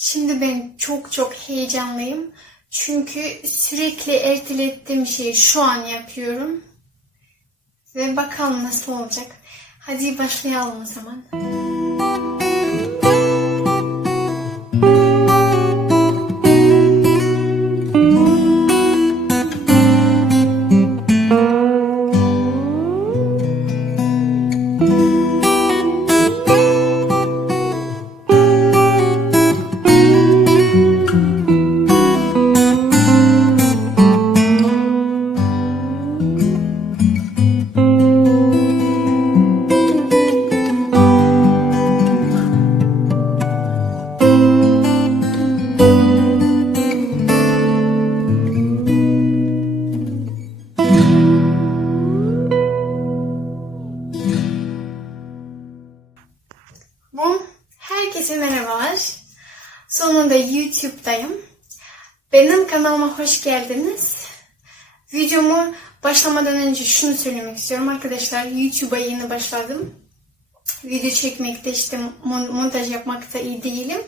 Şimdi ben çok çok heyecanlıyım. Çünkü sürekli ertelettiğim şeyi şu an yapıyorum. Ve bakalım nasıl olacak. Hadi başlayalım o zaman. Sonunda YouTube'dayım. Benim kanalıma hoş geldiniz. Videomu başlamadan önce şunu söylemek istiyorum arkadaşlar. YouTube'a yeni başladım. Video çekmekte işte mon- montaj yapmakta iyi değilim.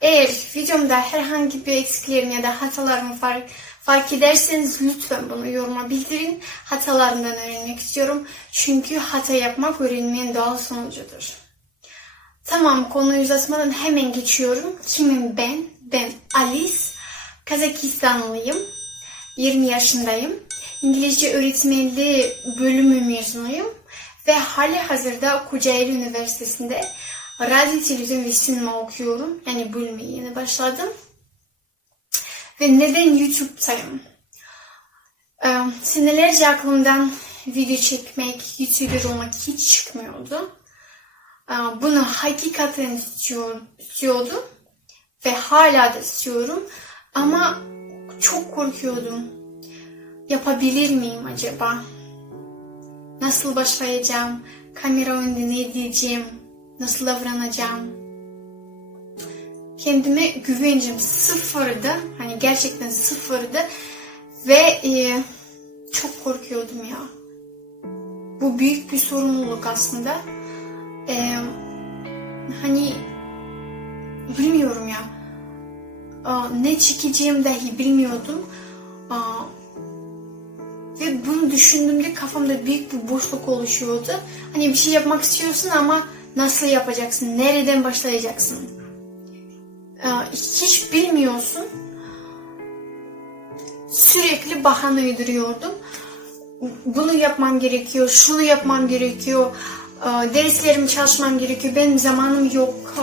Eğer videomda herhangi bir eksiklerim ya da hatalarımı fark, fark ederseniz lütfen bunu yoruma bildirin. Hatalarımdan öğrenmek istiyorum. Çünkü hata yapmak öğrenmenin doğal sonucudur. Tamam konuyu uzatmadan hemen geçiyorum. Kimim ben? Ben Alice. Kazakistanlıyım. 20 yaşındayım. İngilizce öğretmenliği bölümü mezunuyum. Ve hali hazırda Kocaeli Üniversitesi'nde radyo, televizyon ve sinema okuyorum. Yani bölüme yeni başladım. Ve neden YouTube'dayım? Ee, senelerce aklımdan video çekmek, YouTuber olmak hiç çıkmıyordu. Bunu hakikaten istiyor, istiyordum ve hala da istiyorum ama çok korkuyordum. Yapabilir miyim acaba? Nasıl başlayacağım? Kamera önünde ne diyeceğim? Nasıl davranacağım? Kendime güvencim sıfırdı. Hani gerçekten sıfırdı. Ve e, çok korkuyordum ya. Bu büyük bir sorumluluk aslında. Hani bilmiyorum ya. Ne çekeceğim dahi bilmiyordum. Ve bunu düşündüğümde kafamda büyük bir boşluk oluşuyordu. Hani bir şey yapmak istiyorsun ama nasıl yapacaksın? Nereden başlayacaksın? Hiç bilmiyorsun. Sürekli bahane uyduruyordum. Bunu yapmam gerekiyor, şunu yapmam gerekiyor derslerimi çalışmam gerekiyor. Benim zamanım yok.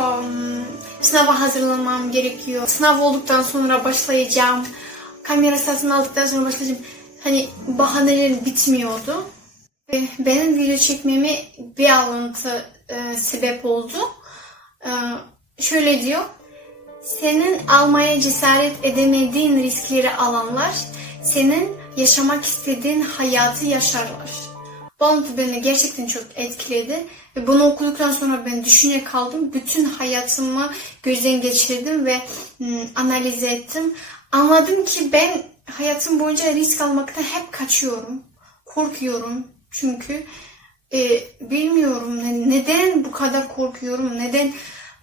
Sınava hazırlanmam gerekiyor. Sınav olduktan sonra başlayacağım. Kamera satın aldıktan sonra başlayacağım. Hani bahaneler bitmiyordu. Benim video çekmeme bir alıntı e, sebep oldu. E, şöyle diyor. Senin almaya cesaret edemediğin riskleri alanlar, senin yaşamak istediğin hayatı yaşarlar. Bu alıntı beni gerçekten çok etkiledi. Ve bunu okuduktan sonra ben düşüne kaldım. Bütün hayatımı gözden geçirdim ve ım, analiz ettim. Anladım ki ben hayatım boyunca risk almaktan hep kaçıyorum. Korkuyorum çünkü. E, bilmiyorum ne- neden bu kadar korkuyorum, neden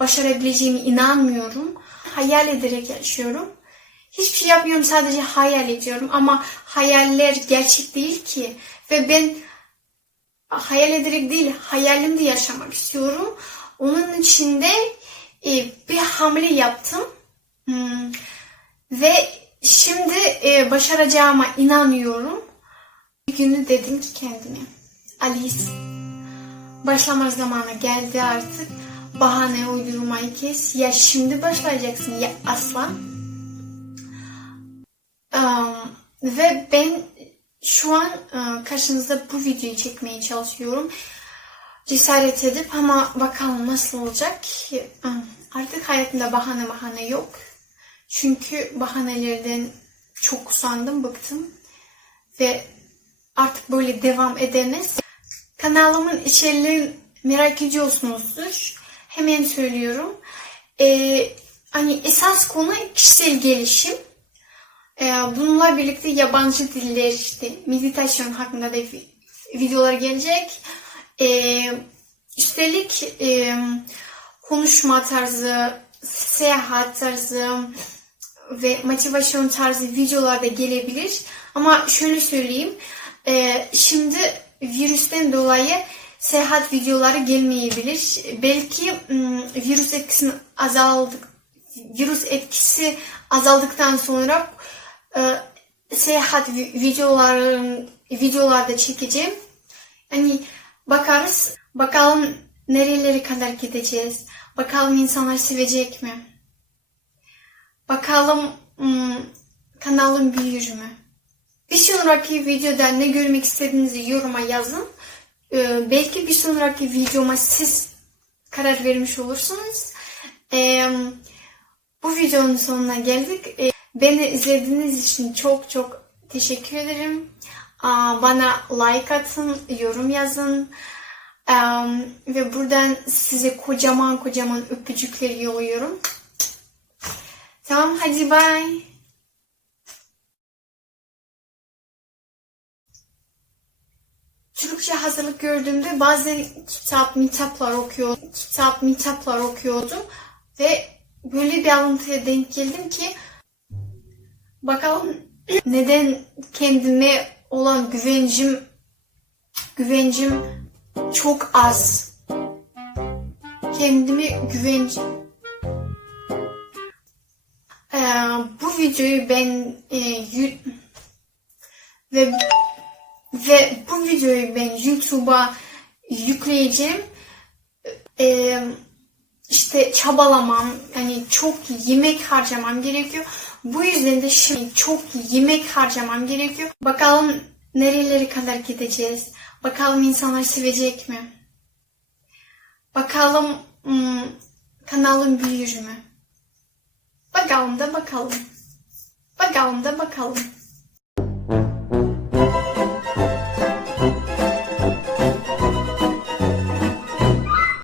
başarabileceğime inanmıyorum. Hayal ederek yaşıyorum. Hiçbir şey yapmıyorum sadece hayal ediyorum ama hayaller gerçek değil ki. Ve ben hayal ederek değil, hayalimde yaşamak istiyorum. Onun için de e, bir hamle yaptım. Hmm. Ve şimdi e, başaracağıma inanıyorum. Bir günü dedim ki kendime, Alice, başlama zamanı geldi artık. Bahane uydurmayı kes. Ya şimdi başlayacaksın ya asla. Um, ve ben şu an e, karşınızda bu videoyu çekmeye çalışıyorum. Cesaret edip ama bakalım nasıl olacak. E, Artık hayatımda bahane bahane yok. Çünkü bahanelerden çok usandım, bıktım. Ve artık böyle devam edemez. Kanalımın içeriğini merak ediyorsunuzdur. Hemen söylüyorum. Ee, hani esas konu kişisel gelişim. Ee, bununla birlikte yabancı diller işte meditasyon hakkında da vi- videolar gelecek. Ee, üstelik e, konuşma tarzı, seyahat tarzı ve motivasyon tarzı videolar da gelebilir. Ama şöyle söyleyeyim. e, şimdi virüsten dolayı seyahat videoları gelmeyebilir. Belki virüs etkisini azaldık virüs etkisi azaldıktan sonra seyahat vi- videoların videolarda çekeceğim. Yani bakarız. Bakalım nerelere kadar gideceğiz. Bakalım insanlar sevecek mi? Bakalım hmm, kanalım büyür mü? Bir sonraki videoda ne görmek istediğinizi yoruma yazın. Ee, belki bir sonraki videoma siz karar vermiş olursunuz. Ee, bu videonun sonuna geldik. Ee, beni izlediğiniz için çok çok teşekkür ederim. Bana like atın, yorum yazın. Ve buradan size kocaman kocaman öpücükler yolluyorum. Tamam hadi bye. Türkçe hazırlık gördüğümde bazen kitap, mitaplar okuyordum. Kitap, mitaplar okuyordum. Ve böyle bir alıntıya denk geldim ki bakalım neden kendime olan güvencim güvencim çok az. Kendime güvencim Ee, bu videoyu ben e, ve ve bu videoyu ben YouTube'a yükleyeceğim. Ee, işte çabalamam, yani çok yemek harcamam gerekiyor. Bu yüzden de şimdi çok yemek harcamam gerekiyor. Bakalım nerelere kadar gideceğiz. Bakalım insanlar sevecek mi? Bakalım hmm, kanalım büyür mü? Bakalım da bakalım. Bakalım da bakalım.